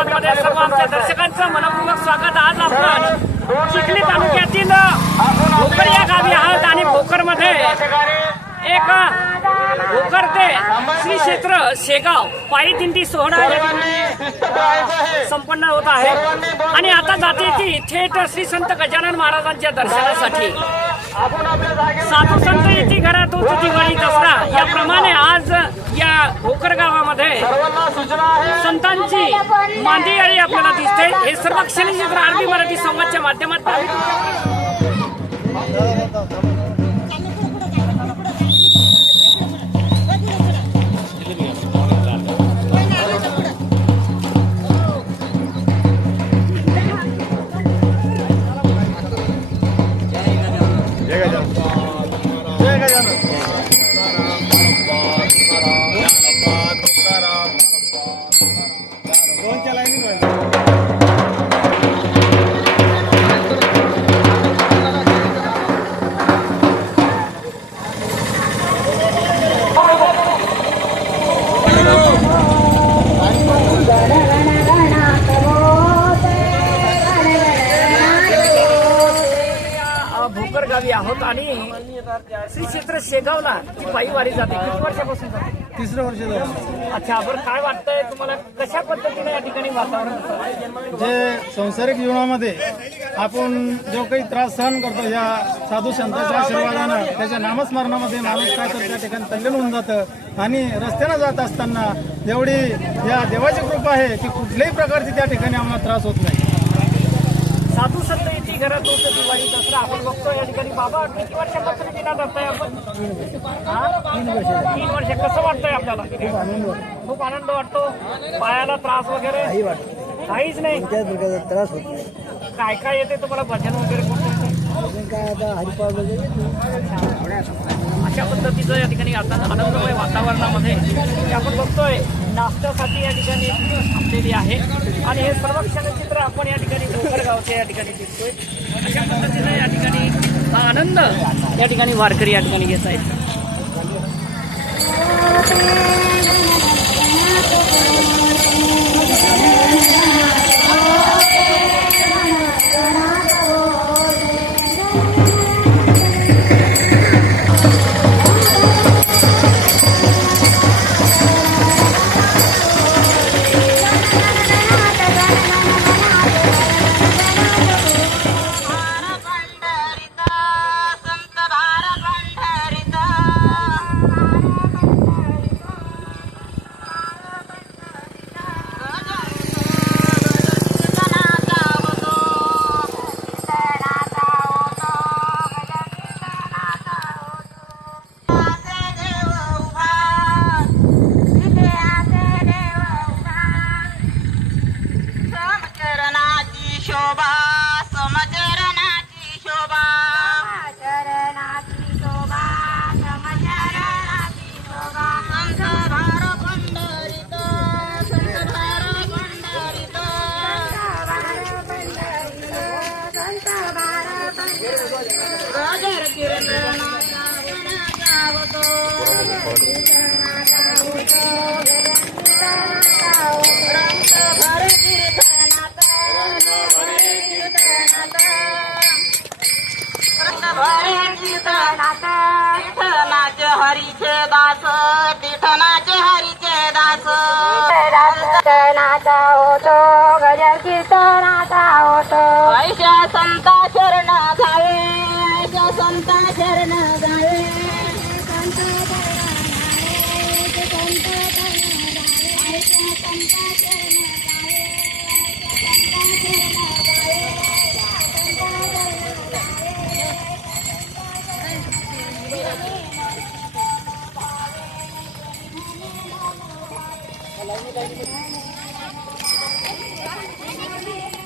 मध्ये सर्व आमच्या दर्शकांचं मनपूर्वक स्वागत आज आपण चिखली तालुक्यातील भोकर या गावी आहात आणि भोकरमध्ये एक भोकर ते श्री क्षेत्र शेगाव पायी दिंडी सोहळा संपन्न होत आहे. आणि आता जाते ती थेट श्री संत गजानन महाराजांच्या दर्शनासाठी साधू संत येथे घरात होती दिवाळी दसरा याप्रमाणे आज या भोकर गावामध्ये संतांची मांदियाळी आपल्याला दिसते हे सर्व क्षणी आरबी मराठी संवादच्या माध्यमातून Yeah, yeah, yeah. आहोत आणि श्री क्षेत्र शेगावला जी पायी वारी जाते. किती वर्षापासून जाते? तिसरं वर्ष झालं. अच्छा बरं काय वाटतंय तुम्हाला? कशा पद्धतीने या ठिकाणी वातावरण असतं? जे संसारिक जीवनामध्ये आपण जो काही त्रास सहन करतो या साधू संतांच्या आशीर्वादानं त्याच्या नामस्मरणामध्ये माणूस काय तर त्या ठिकाणी तल्लीन होऊन जातं आणि रस्त्यानं जात असताना एवढी या देवाची कृपा आहे की कुठल्याही प्रकारची त्या ठिकाणी आम्हाला त्रास होत नाही. साधू संत घरात होतं दिवाळी दसरा आपण बघतो या ठिकाणी बाबा किती वर्षापासून दिला जातोय आपण? तीन वर्ष कसं वाटतंय आपल्याला? खूप आनंद वाटतो. पायाला त्रास वगैरे? काहीच नाही. त्रास होत नाही. काय काय येते तुम्हाला भजन वगैरे? काय आता हरिपाळ वगैरे अशा पद्धतीचं या ठिकाणी आता आनंदमय वातावरणामध्ये आपण बघतोय. नाश्त्यासाठी या ठिकाणी असलेली आहे. आणि हे सर्व क्षणचित्र आपण या ठिकाणी भोकर गावचे या ठिकाणी दिसतोय. अशा पद्धतीनं या ठिकाणी आनंद या ठिकाणी वारकरी या ठिकाणी घेत आहेत. हरीचे दास विठ्ठलाचे हरीचे दास कीर्तनाचा होतो गजर कीर्तनाचा होतो ಶರಣಗಾಯೇ ಸಂತ Thank you.